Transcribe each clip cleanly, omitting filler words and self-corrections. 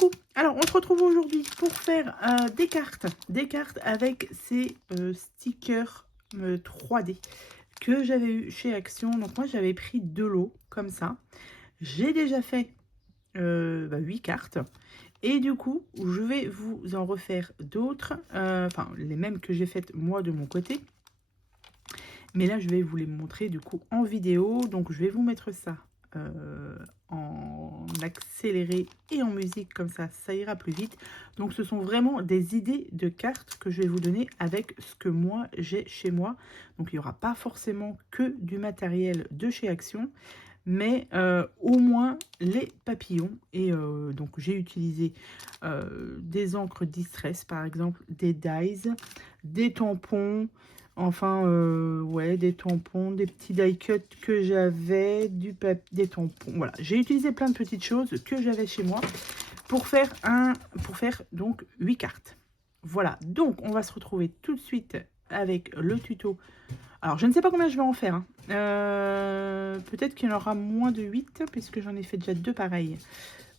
Coucou, alors on se retrouve aujourd'hui pour faire des cartes avec ces stickers 3D que j'avais eu chez Action. Donc moi j'avais pris 2 lots comme ça. J'ai déjà fait 8 cartes et du coup je vais vous en refaire d'autres, enfin les mêmes que j'ai faites moi de mon côté. Mais là je vais vous les montrer du coup en vidéo, donc je vais vous mettre ça en accéléré et en musique, comme ça ira plus vite. Donc ce sont vraiment des idées de cartes que je vais vous donner avec ce que moi j'ai chez moi. Donc il n'y aura pas forcément que du matériel de chez Action, mais au moins les papillons. Et donc j'ai utilisé des encres Distress par exemple, des dies, des tampons. Enfin, ouais, des tampons, des petits die cut que j'avais, des tampons. Voilà, j'ai utilisé plein de petites choses que j'avais chez moi pour faire donc 8 cartes. Voilà, donc on va se retrouver tout de suite avec le tuto. Alors, je ne sais pas combien je vais en faire, hein. Peut-être qu'il y en aura moins de 8, puisque j'en ai fait déjà 2 pareils.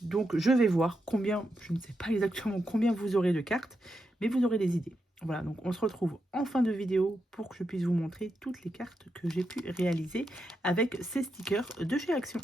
Donc, je vais voir combien, je ne sais pas exactement combien vous aurez de cartes, mais vous aurez des idées. Voilà, donc on se retrouve en fin de vidéo pour que je puisse vous montrer toutes les cartes que j'ai pu réaliser avec ces stickers de chez Action.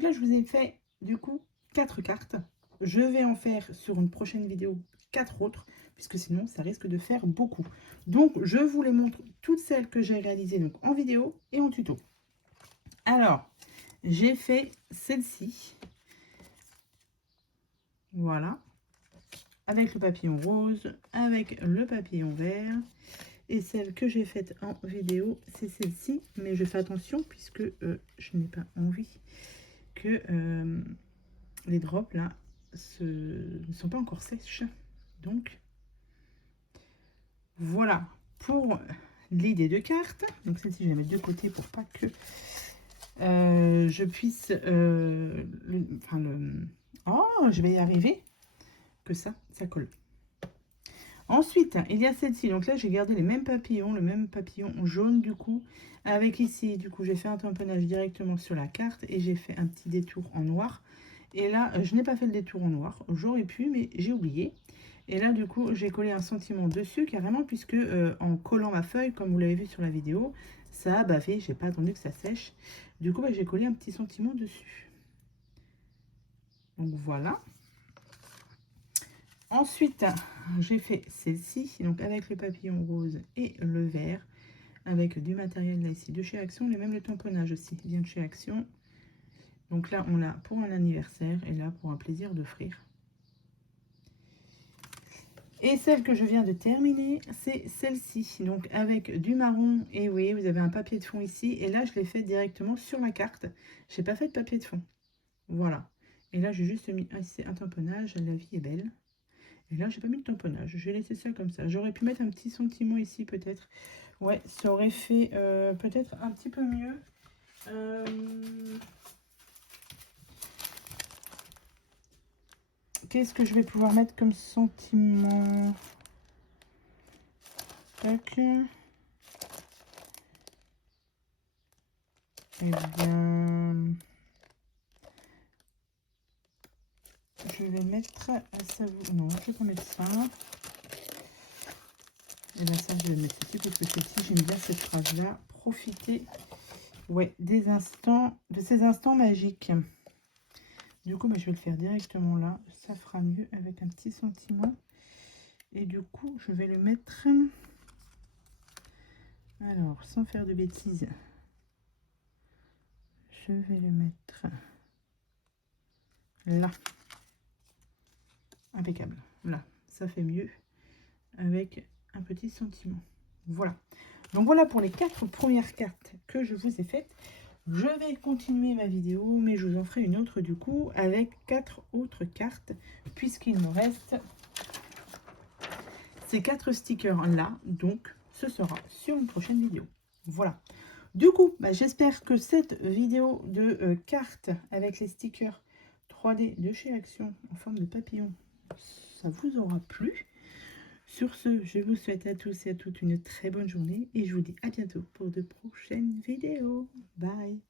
Donc là, je vous ai fait du coup 4 cartes. Je vais en faire sur une prochaine vidéo 4 autres, puisque sinon, ça risque de faire beaucoup. Donc, je vous les montre toutes celles que j'ai réalisées donc, en vidéo et en tuto. Alors, j'ai fait celle-ci. Voilà. Avec le papillon rose, avec le papillon vert. Et celle que j'ai faite en vidéo, c'est celle-ci. Mais je fais attention puisque je n'ai pas envie que les drops là ne sont pas encore sèches. Donc, voilà pour l'idée de carte. Donc celle-ci, je vais la mettre de côté pour pas que je puisse... Oh, je vais y arriver. Que ça colle. Ensuite, il y a celle-ci. Donc là, j'ai gardé les mêmes papillons, le même papillon jaune du coup. Avec ici, du coup, j'ai fait un tamponnage directement sur la carte et j'ai fait un petit détour en noir. Et là, je n'ai pas fait le détour en noir. J'aurais pu, mais j'ai oublié. Et là, du coup, j'ai collé un sentiment dessus carrément puisque en collant ma feuille, comme vous l'avez vu sur la vidéo, ça a bavé. J'ai pas attendu que ça sèche. Du coup, j'ai collé un petit sentiment dessus. Donc voilà. Ensuite, j'ai fait celle-ci, donc avec le papillon rose et le vert, avec du matériel là ici de chez Action, et même le tamponnage aussi vient de chez Action. Donc là, on l'a pour un anniversaire et là pour un plaisir d'offrir. Et celle que je viens de terminer, c'est celle-ci, donc avec du marron, et oui, vous avez un papier de fond ici, et là, je l'ai fait directement sur ma carte. Je n'ai pas fait de papier de fond. Voilà. Et là, j'ai juste mis ici un tamponnage, la vie est belle. Et là, j'ai pas mis de tamponnage. J'ai laissé ça comme ça. J'aurais pu mettre un petit sentiment ici, peut-être. Ouais, ça aurait fait peut-être un petit peu mieux. Qu'est-ce que je vais pouvoir mettre comme sentiment? Tac. Eh bien... Je vais mettre... Ça vous... Non, je vais pas mettre ça. Et bien ça, je vais le mettre ici parce que celle-ci, j'aime bien cette phrase-là. Profiter, ouais, des instants, de ces instants magiques. Du coup, je vais le faire directement là. Ça fera mieux avec un petit sentiment. Et du coup, je vais le mettre... Alors, sans faire de bêtises, je vais le mettre là. Impeccable. Là, ça fait mieux avec un petit sentiment. Voilà. Donc voilà pour les 4 premières cartes que je vous ai faites. Je vais continuer ma vidéo, mais je vous en ferai une autre du coup avec 4 autres cartes, puisqu'il me reste ces 4 stickers là. Donc ce sera sur une prochaine vidéo. Voilà. Du coup, j'espère que cette vidéo de cartes avec les stickers 3D de chez Action en forme de papillon, ça vous aura plu. Sur ce, je vous souhaite à tous et à toutes une très bonne journée et je vous dis à bientôt pour de prochaines vidéos. Bye!